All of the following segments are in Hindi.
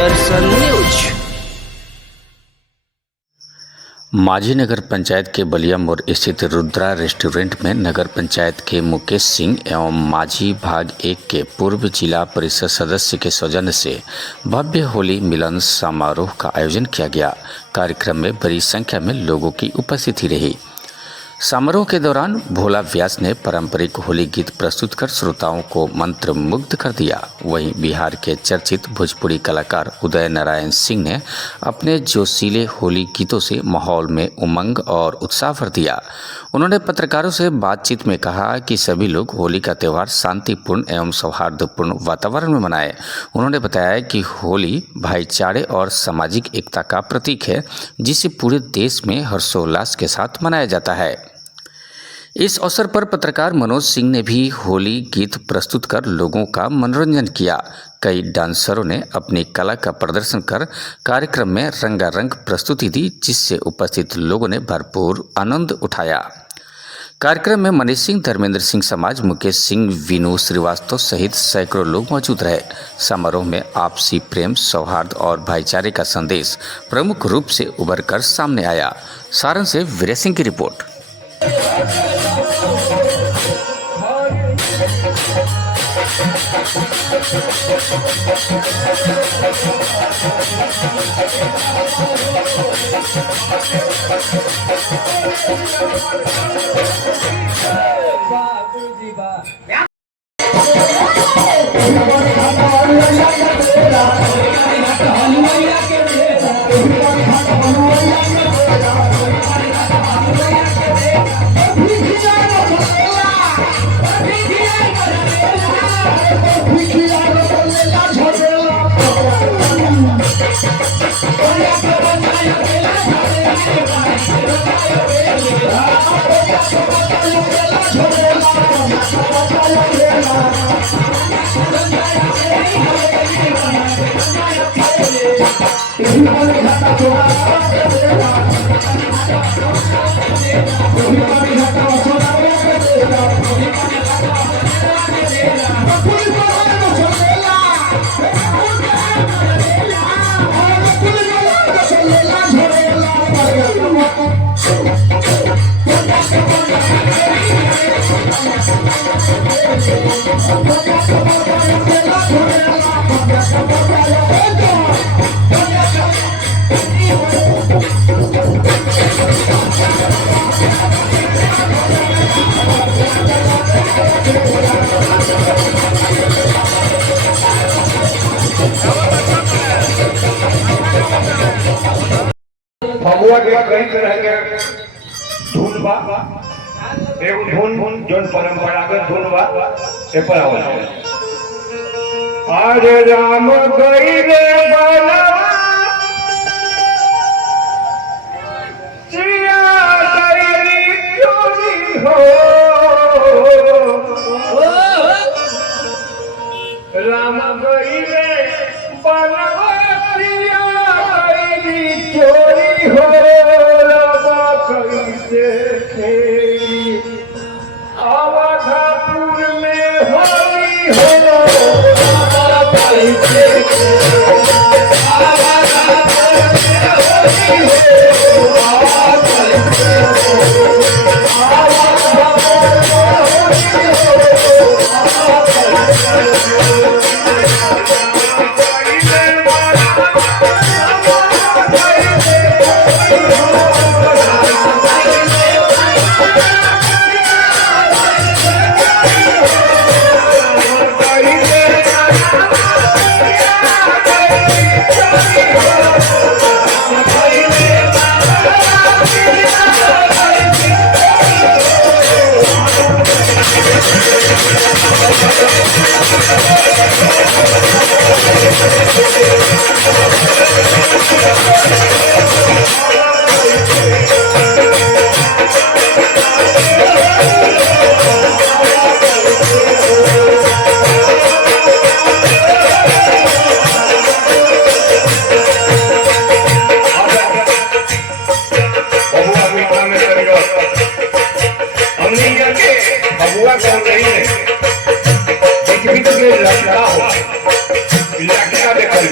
दर्शन न्यूज। माझी नगर पंचायत के बलिया मोड़ स्थित रुद्रा रेस्टोरेंट में नगर पंचायत के मुकेश सिंह एवं माझी भाग 1 के पूर्व जिला परिषद सदस्य के सौजन्य से भव्य होली मिलन समारोह का आयोजन किया गया। कार्यक्रम में बड़ी संख्या में लोगों की उपस्थिति रही। समारोह के दौरान भोला व्यास ने पारंपरिक होली गीत प्रस्तुत कर श्रोताओं को मंत्रमुग्ध कर दिया। वहीं बिहार के चर्चित भोजपुरी कलाकार उदय नारायण सिंह ने अपने जोशीले होली गीतों से माहौल में उमंग और उत्साह भर दिया। उन्होंने पत्रकारों से बातचीत में कहा कि सभी लोग होली का त्यौहार शांतिपूर्ण एवं सौहार्दपूर्ण वातावरण में मनाएं। उन्होंने बताया कि होली भाईचारे और सामाजिक एकता का प्रतीक है, जिसे पूरे देश में हर्षोल्लास के साथ मनाया जाता है। इस अवसर पर पत्रकार मनोज सिंह ने भी होली गीत प्रस्तुत कर लोगों का मनोरंजन किया। कई डांसरों ने अपनी कला का प्रदर्शन कर कार्यक्रम में रंगारंग प्रस्तुति दी, जिससे उपस्थित लोगों ने भरपूर आनंद उठाया। कार्यक्रम में मनीष सिंह, धर्मेंद्र सिंह समाज, मुकेश सिंह, विनू श्रीवास्तव सहित सैकड़ों लोग मौजूद रहे। समारोह में आपसी प्रेम, सौहार्द और भाईचारे का संदेश प्रमुख रूप से उभर कर सामने आया। सारण से वीर सिंह की रिपोर्ट। भगवा के कई तरह के धुन बा। एगो धुन जौन परंपरागत धुन बा से पर आवल। अरे राम गई रे बनवा सिया गई चोरी हो। राम गई रे बनवा सिया गई चोरी हो। रामा कैसे खेली अवधापुर में होली हो। रामा कैसे बबुआ कौन नहीं है, लड़का हो, लड़का देखल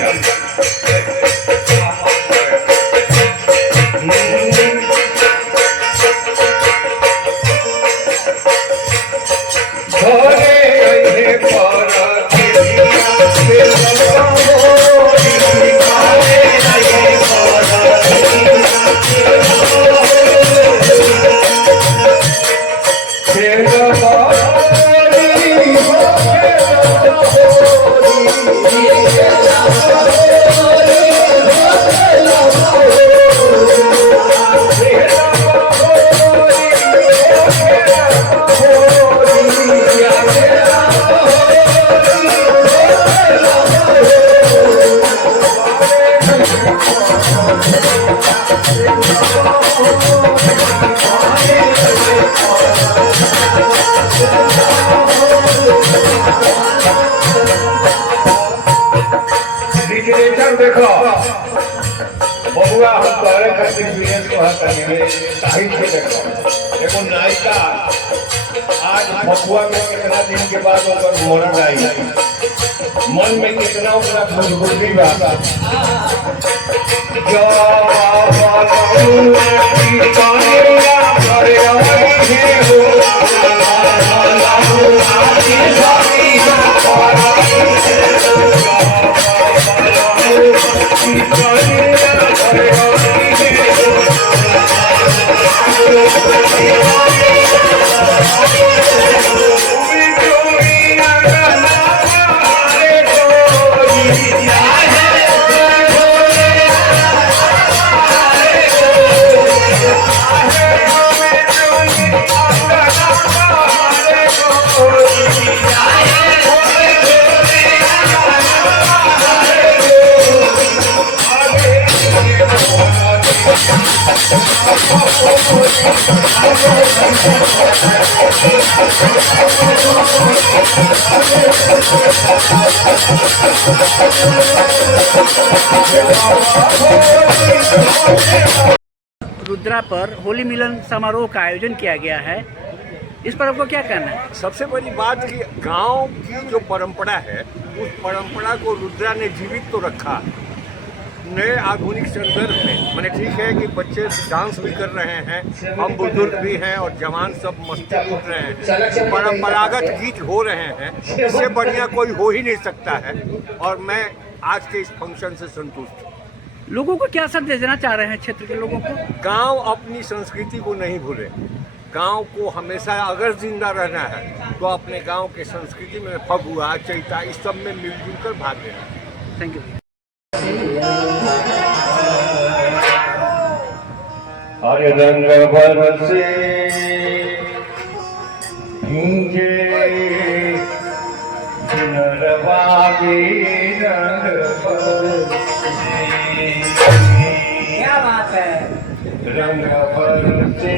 देखो बबुआ हम तोरे खातिर बिजनेस को हटाने में साहित्य देखो देखो नायिका आज बबुआ में कितना दिन के बाद ओकर मरण आई मन में कितना ओकरा खुशबुदी बा जो रुद्रा पर होली मिलन समारोह का आयोजन किया गया है। इस पर आपको क्या कहना है? सबसे बड़ी बात कि गांव की जो परंपरा है उस परंपरा को रुद्रा ने जीवित तो रखा नए आधुनिक संदर्भ में। मैंने ठीक है कि बच्चे डांस भी कर रहे हैं, हम बुजुर्ग भी हैं और जवान सब मस्ती लूट रहे हैं, परंपरागत गीत हो रहे हैं, इससे बढ़िया कोई हो ही नहीं सकता है। और मैं आज के इस फंक्शन से संतुष्ट हूँ। लोगों को क्या संदेश देना चाह रहे हैं क्षेत्र के लोगों को? गांव अपनी संस्कृति को नहीं भूले। गांव को हमेशा अगर जिंदा रहना है तो अपने गांव के संस्कृति में फगुआ चैता इस सब में मिलजुल कर भाग लेना। Thank you. हरे रंग बरसे भींगे नरवागे रंग बरसे। क्या बात है? रंग बरसे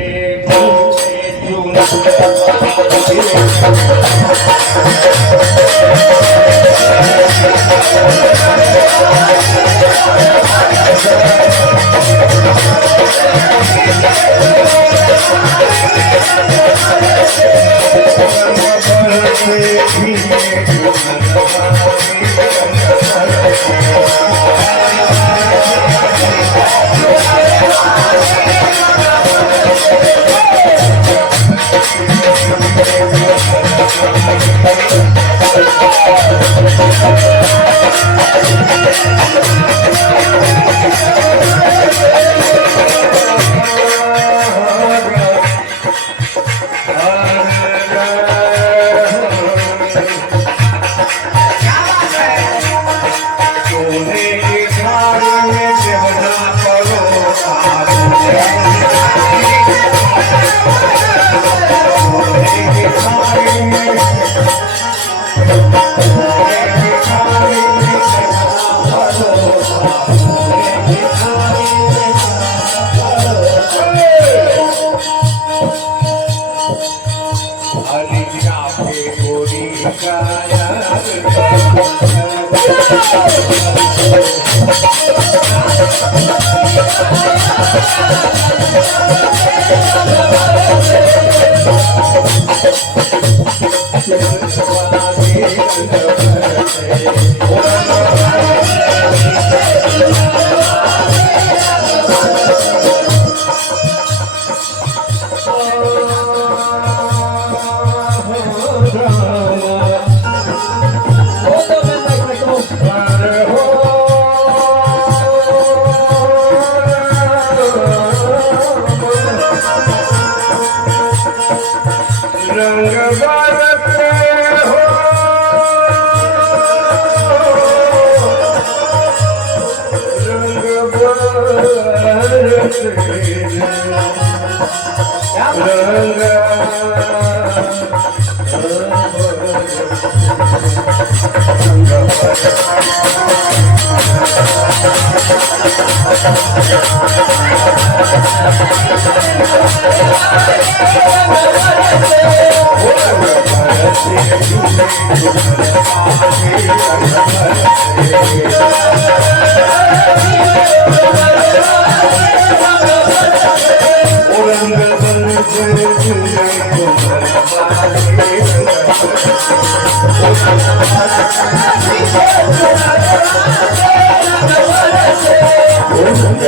बरसे हो रंग बरसे रंग